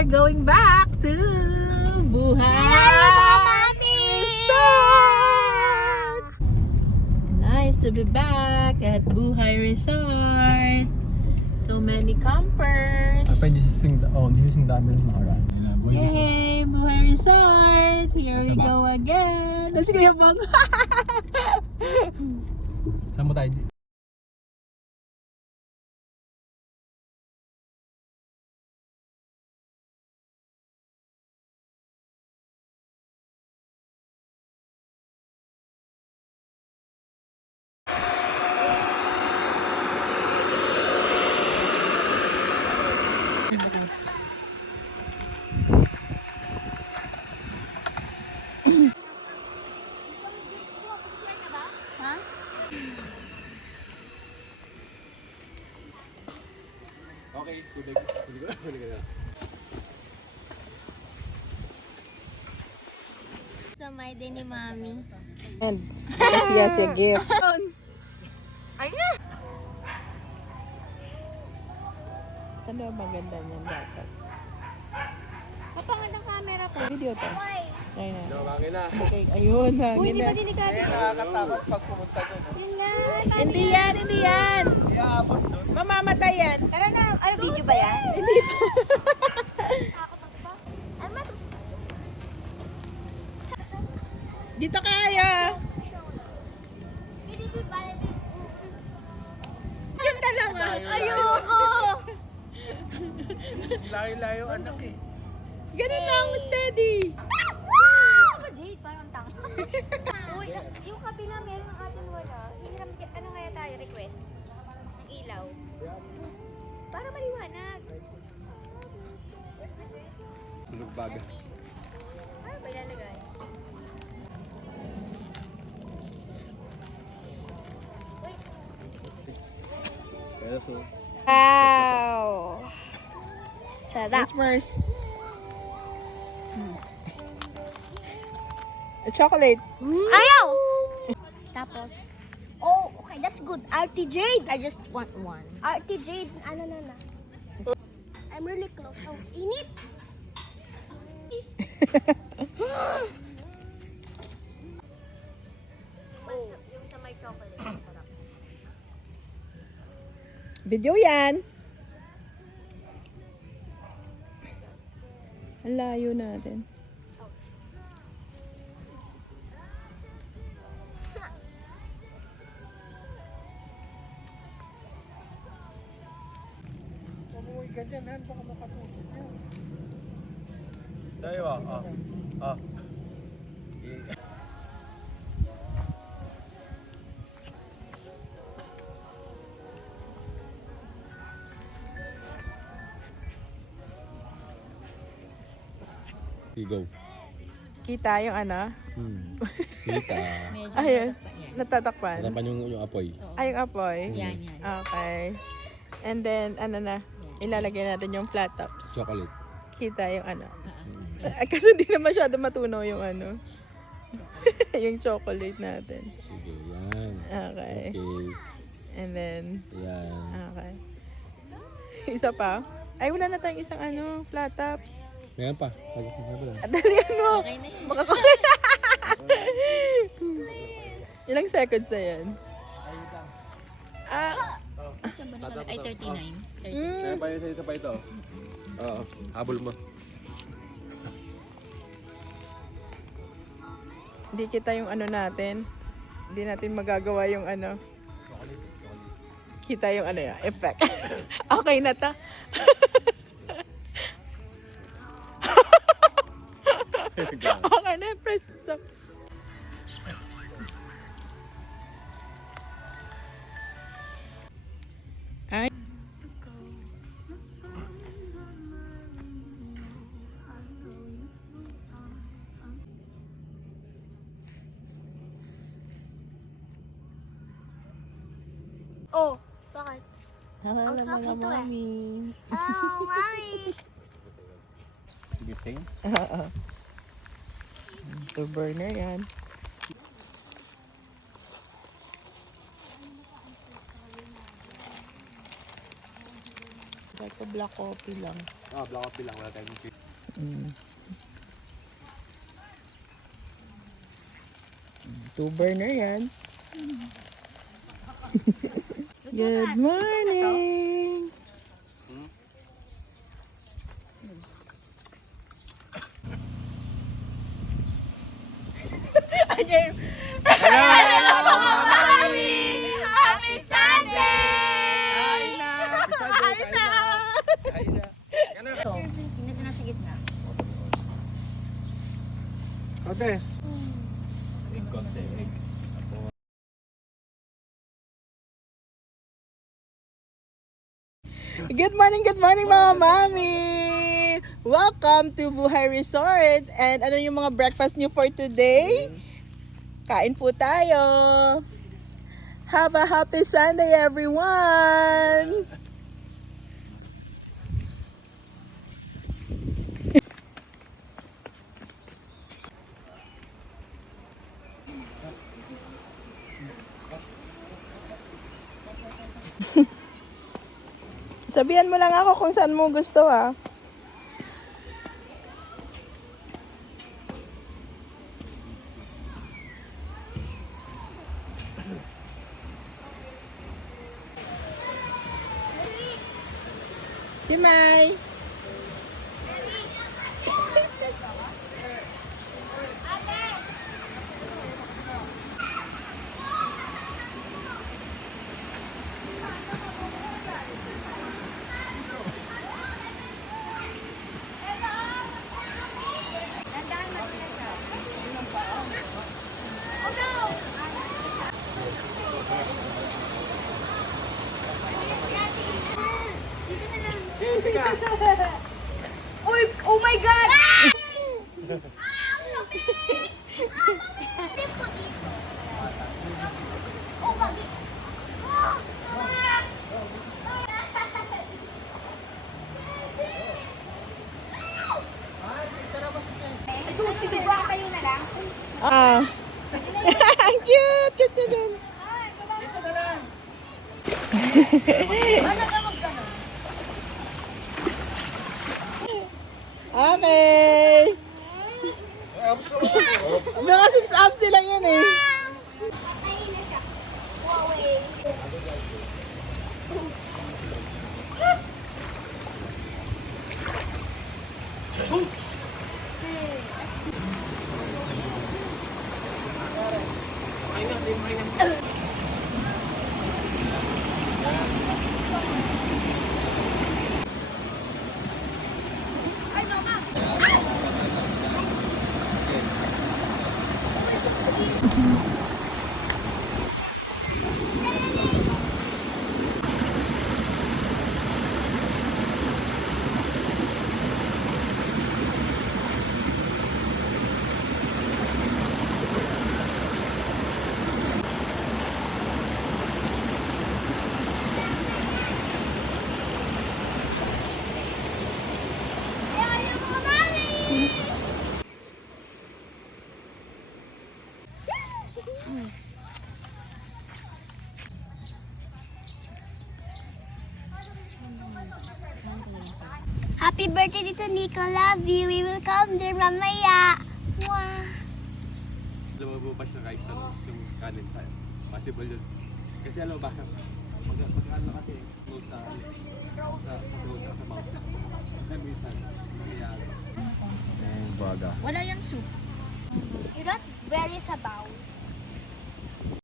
we're going back to Buhay Resort! Nice to be back at Buhay Resort. So many campers. This is yung dami ng mga ran. Yay! Buhay Resort! Here we go again! That's Kuya Bong! Saan mo tayo? Okay, kulig na. Samay din ni Mami. And yes, your gift. Ayun! Saan daw maganda niyan dapat? Kapangad ang camera ko. Video to. Hoy! Ayun na. Hangin na. Okay, ayun na. Uy, di ba delikado? Nakakatakot pag pumunta doon. Yun lang. Hindi yan, hindi yan. Iaabot doon. Mamamatay yan. Tara na. Ano, video ba yan? Hindi pa. Ama, Dito kaya. Yan dalawa. ayoko! Layo-layo anak eh. Ganun lang, steady. Ako, Jade, parang tanga. Uy, yung kabila meron ng atin wala. Hiniram, ano kaya tayo, request? Ng ilaw. Para maliwanag. Sunog baga. Ano ba ilalagay? Pero so, Wow! Sarap. What's first? A chocolate. Ayaw! Tapos, oh, okay, that's good. Auntie Jade. I just want one. Auntie Jade, ano na na. I'm really close. Oh, init! Yung sa may chocolate, sarap. Video yan. Ang layo natin. mabuhay ka dyan, Han. Baka makatusok yan. Tayo ah. Go. Kita yung ano? Kita. Ayun. Natatakpan. Harapan yung apoy. Ay, yung apoy. Yan. Okay. And then, ano na? Ilalagay natin yung flat tops. Chocolate. Kita yung ano. Kasi hindi na masyado matunaw yung ano. yung chocolate natin. Sige, yan. Okay. Okay. And then, Yan. okay. Isa pa. Ay, wala na tayong isang ano, flat tops. Meron pa. Dalian mo. Okay na yun. Makakakay. Ilang seconds na yan? Ay, 39. Meron pa yun sa isa pa ito. Oo. Habol mo. Hindi kita yung ano natin. Hindi natin magagawa yung ano. Kita yung ano yung effect. Okay na ta. Okay na, press stop. Ay. Oh, bakit? Hala Ang sarap mga nito eh. mami. Oh, Mami! Giting. Oo. Ito burner yan. Ito black coffee lang. Black coffee lang. Wala tayong Two burner yan. Good morning! Ayun. Happy Sunday! Hindi na sa gitna. Otes. Good morning mga mami! Welcome to Buhay Resort. And ano yung mga breakfast niyo for today? Kain po tayo. Have a happy Sunday everyone! Sabihan mo lang ako kung saan mo gusto ah. Si Mai. Uy! Oh my God! Kayo na lang. Ah. Cute! Cute din. Ano ka magkano? Okay. Mga 6 abs lang yan eh. Happy birthday dito, Nico. Love you. We will come there mamaya. Wow. Lumabupas na guys sa yung kanin sa possible yun. Kasi alam mo ba, pag-ano kasi close sa mouth. Kasi minsan, nangyayari. Baga. Wala yung soup. You're not very sabaw.